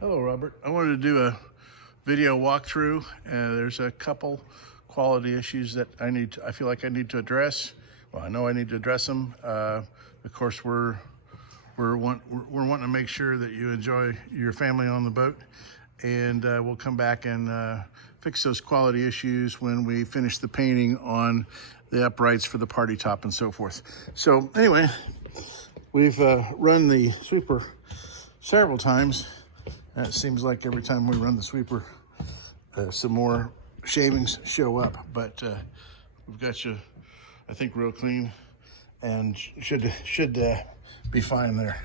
Hello, Robert. I wanted to do a video walkthrough. There's a couple quality issues that I feel like I need to address. Well, I know I need to address them. Of course, we're wanting to make sure that you enjoy your family on the boat, and we'll come back and fix those quality issues when we finish the painting on the uprights for the party top and so forth. So anyway, we've run the sweeper several times. It seems like every time we run the sweeper, some more shavings show up, but we've got you, I think, real clean, and should be fine there.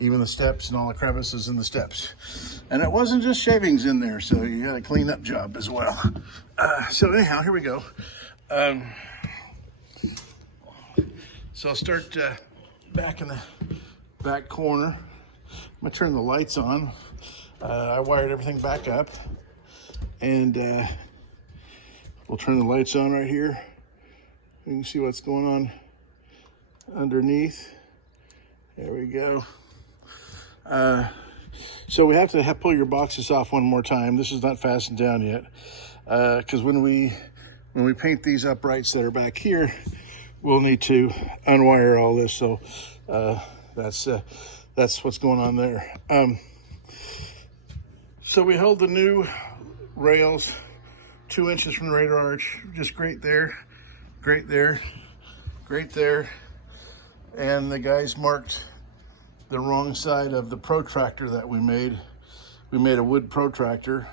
Even the steps and all the crevices in the steps. And it wasn't just shavings in there, so you got a clean up job as well. So anyhow, here we go. So I'll start back in the back corner. I'm gonna turn the lights on. I wired everything back up, and we'll turn the lights on right here. You can see what's going on underneath. There we go. So we have to pull your boxes off one more time. This is not fastened down yet, because when we paint these uprights that are back here, we'll need to unwire all this. So that's what's going on there. So we held the new rails 2 inches from the radar arch, just great there, great there, great there. And the guys marked the wrong side of the protractor that we made. We made a wood protractor,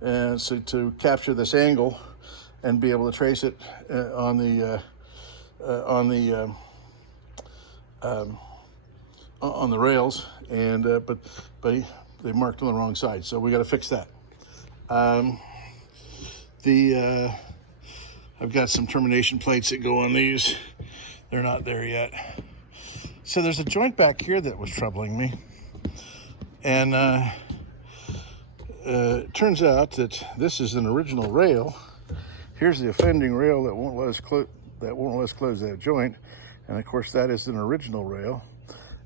and so to capture this angle and be able to trace it on the rails, and but they marked on the wrong side, so we got to fix that. I've got some termination plates that go on these. They're not there yet. So there's a joint back here that was troubling me, and it turns out that this is an original rail. Here's the offending rail that won't let us close that joint, and of course that is an original rail,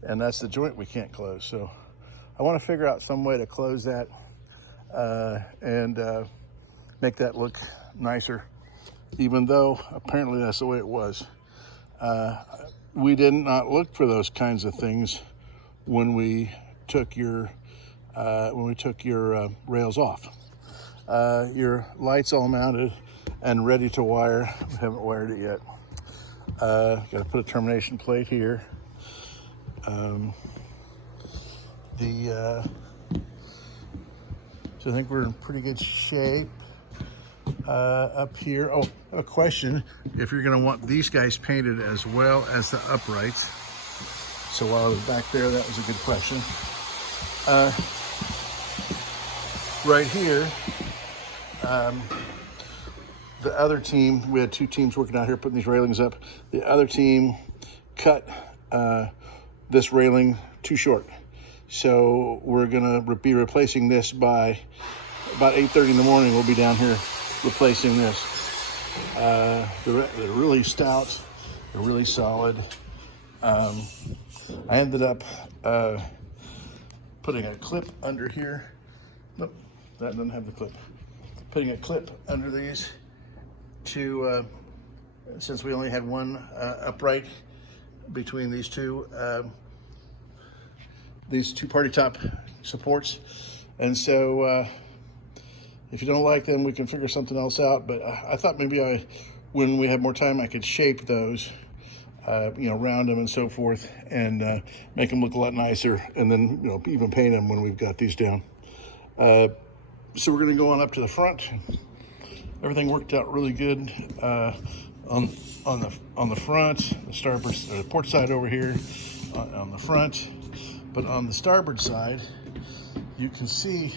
and that's the joint we can't close. So I want to figure out some way to close that and make that look nicer, even though apparently that's the way it was. We did not look for those kinds of things when we took your rails off. Your light's all mounted and ready to wire. We haven't wired it yet. Got to put a termination plate here. So I think we're in pretty good shape up here. Oh, a question: if you're going to want these guys painted as well as the uprights. So while I was back there, that was a good question. Right here, the other team, we had two teams working out here putting these railings up. The other team cut this railing too short. So we're gonna be replacing this by about 8:30 in the morning. We'll be down here replacing this. They're really stout, they're really solid. I ended up putting a clip under here. Nope, that doesn't have the clip. Putting a clip under these to, since we only had one upright between these two party top supports. And so if you don't like them, we can figure something else out. But I thought maybe when we have more time, I could shape those, round them and so forth, and make them look a lot nicer, and then even paint them when we've got these down. So we're going to go on up to the front. Everything worked out really good on the front, the starboard, the port side over here on the front. But on the starboard side, you can see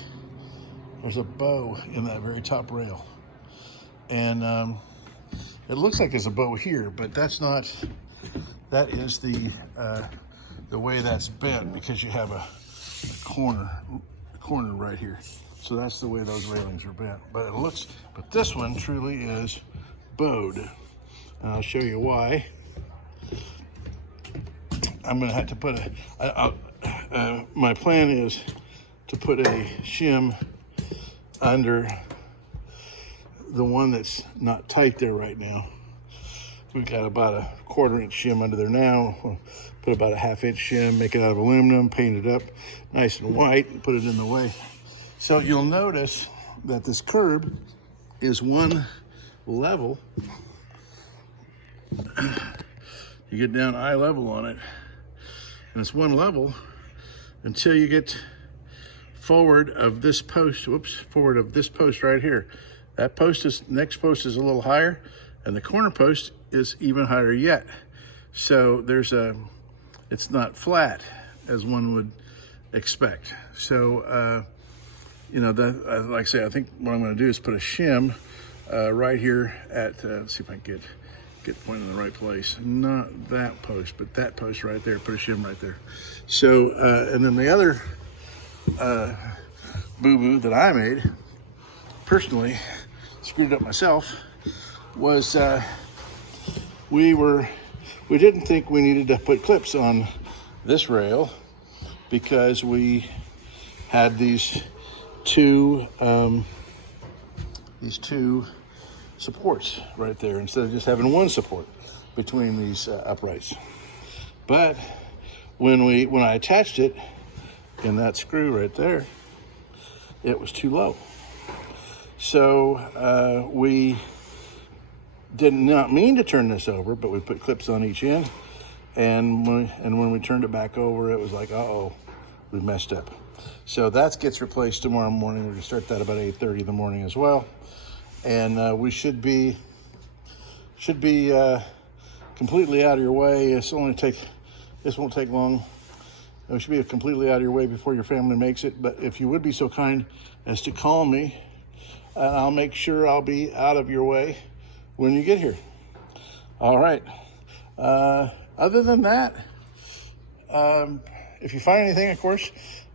there's a bow in that very top rail. And it looks like there's a bow here, but that's not, that is the way that's bent, because you have a corner right here. So that's the way those railings are bent. But this one truly is bowed. And I'll show you why. I'm gonna have to put my plan is to put a shim under the one that's not tight there right now. We've got about a 1/4 inch shim under there now. We'll put about a 1/2 inch shim, make it out of aluminum, paint it up nice and white, and put it in the way. So you'll notice that this curb is one level. You get down eye level on it, and it's one level until you get forward of this post. Whoops, forward of this post right here. That post is, next post is a little higher, and the corner post is even higher yet. So it's not flat as one would expect. So, you know, like I say, I think what I'm gonna do is put a shim right here at, let's see if I can get pointed in the right place. Not that post, but that post right there, put a shim right there. So, and then the other boo-boo that I made, personally, screwed it up myself, was we didn't think we needed to put clips on this rail because we had these two supports right there instead of just having one support between these uprights. But when I attached it in that screw right there, it was too low. So we did not mean to turn this over, but we put clips on each end, and when we turned it back over, it was like, uh-oh, we messed up. So that gets replaced tomorrow morning. We're gonna start that about 8:30 in the morning as well, and we should be completely out of your way. This won't take long. We should be completely out of your way before your family makes it. But if you would be so kind as to call me, and I'll make sure I'll be out of your way when you get here. All right. Other than that, if you find anything, of course,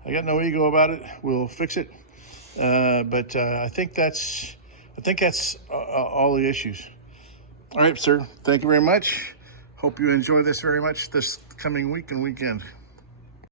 I got no ego about it. We'll fix it. But I think that's all the issues. All right, sir. Thank you very much. Hope you enjoy this very much this coming week and weekend.